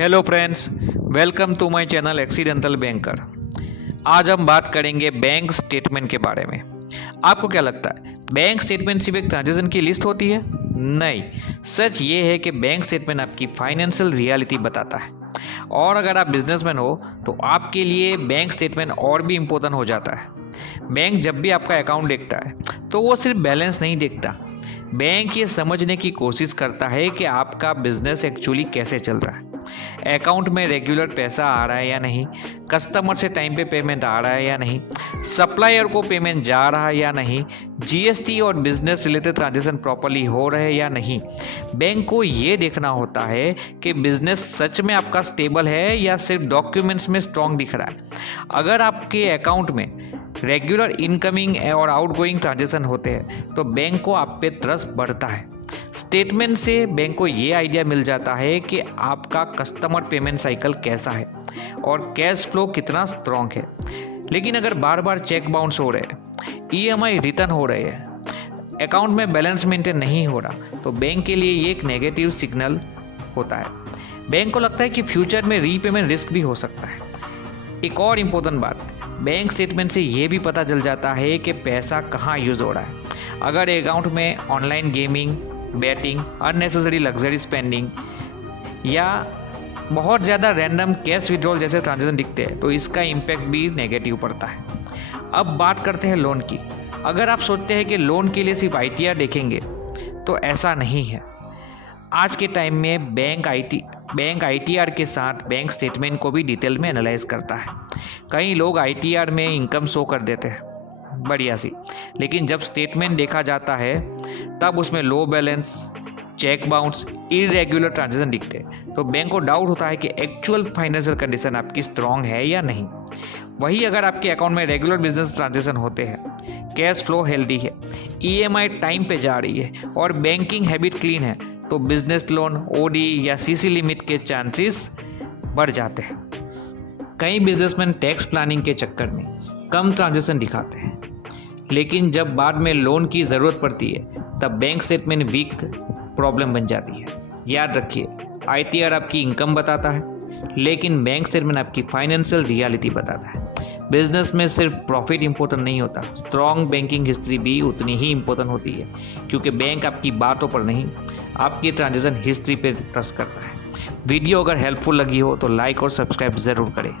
Hello friends, welcome to my channel accidental banker. आज हम बात करेंगे बैंक स्टेटमेंट के बारे में। आपको क्या लगता है बैंक स्टेटमेंट सिर्फ एक ट्रांजैक्शन की लिस्ट होती है? नहीं, सच ये है कि बैंक स्टेटमेंट आपकी फाइनेंशियल रियलिटी बताता है। और अगर आप बिजनेसमैन हो तो आपके लिए बैंक स्टेटमेंट और भी इम्पोर्टेंट हो जाता है। बैंक जब भी आपका अकाउंट देखता है तो वो सिर्फ बैलेंस नहीं देखता, बैंक ये समझने की कोशिश करता है कि आपका बिजनेस एक्चुअली कैसे चल रहा है। अकाउंट में रेगुलर पैसा आ रहा है या नहीं, कस्टमर से टाइम पे पेमेंट आ रहा है या नहीं, सप्लायर को पेमेंट जा रहा है या नहीं, जीएसटी और बिजनेस रिलेटेड ट्रांजैक्शन प्रॉपर्ली हो रहे हैं या नहीं। बैंक को ये देखना होता है कि बिजनेस सच में आपका स्टेबल है या सिर्फ डॉक्यूमेंट्स में स्ट्रॉन्ग दिख रहा है। अगर आपके अकाउंट में रेगुलर इनकमिंग और आउटगोइंग ट्रांजैक्शन होते हैं तो बैंक को आप पे ट्रस्ट बढ़ता है। स्टेटमेंट से बैंक को ये आइडिया मिल जाता है कि आपका कस्टमर पेमेंट साइकिल कैसा है और कैश फ्लो कितना स्ट्रॉन्ग है। लेकिन अगर बार बार चेक बाउंस हो रहे हैं, ईएमआई रिटर्न हो रहे हैं, अकाउंट में बैलेंस मेंटेन नहीं हो रहा तो बैंक के लिए ये एक नेगेटिव सिग्नल होता है। बैंक को लगता है कि फ्यूचर में रीपेमेंट रिस्क भी हो सकता है। एक और इम्पोर्टेंट बात, बैंक स्टेटमेंट से ये भी पता चल जाता है कि पैसा कहाँ यूज़ हो रहा है। अगर अकाउंट में online gaming, batting, unnecessary luxury spending या बहुत ज़्यादा रैंडम कैश विड्रॉल जैसे ट्रांजैक्शन दिखते हैं तो इसका इम्पैक्ट भी नेगेटिव पड़ता है। अब बात करते हैं लोन की। अगर आप सोचते हैं कि लोन के लिए सिर्फ आईटीआर देखेंगे तो ऐसा नहीं है। आज के टाइम में बैंक आईटीआर के साथ बैंक स्टेटमेंट को भी डिटेल में एनालाइज करता है। कई लोग आईटीआर में इनकम शो कर देते हैं, बढ़िया सी, लेकिन जब स्टेटमेंट देखा जाता है तब उसमें low balance, cheque bounce, irregular transaction दिखते हैं तो बैंक को डाउट होता है कि एक्चुअल फाइनेंशियल कंडीशन आपकी स्ट्रॉन्ग है या नहीं। वही अगर आपके अकाउंट में रेगुलर बिजनेस ट्रांजैक्शन होते हैं, कैश फ्लो हेल्दी है, ईएमआई टाइम पे जा रही है और बैंकिंग हैबिट क्लीन है तो बिजनेस लोन, ओडी या सीसी लिमिट के चांसेस बढ़ जाते हैं। कई बिजनेसमैन टैक्स प्लानिंग के चक्कर में कम ट्रांजैक्शन दिखाते हैं, लेकिन जब बाद में लोन की ज़रूरत पड़ती है तब बैंक स्टेटमेंट वीक प्रॉब्लम बन जाती है। याद रखिए, आईटीआर आपकी इनकम बताता है लेकिन बैंक स्टेटमेंट आपकी फाइनेंशियल रियलिटी बताता है। बिजनेस में सिर्फ प्रॉफिट इंपॉर्टेंट नहीं होता, स्ट्रॉन्ग बैंकिंग हिस्ट्री भी उतनी ही इंपॉर्टेंट होती है, क्योंकि बैंक आपकी बातों पर नहीं, आपकी ट्रांजैक्शन हिस्ट्री पर ट्रस्ट करता है। वीडियो अगर हेल्पफुल लगी हो तो लाइक और सब्सक्राइब ज़रूर करें।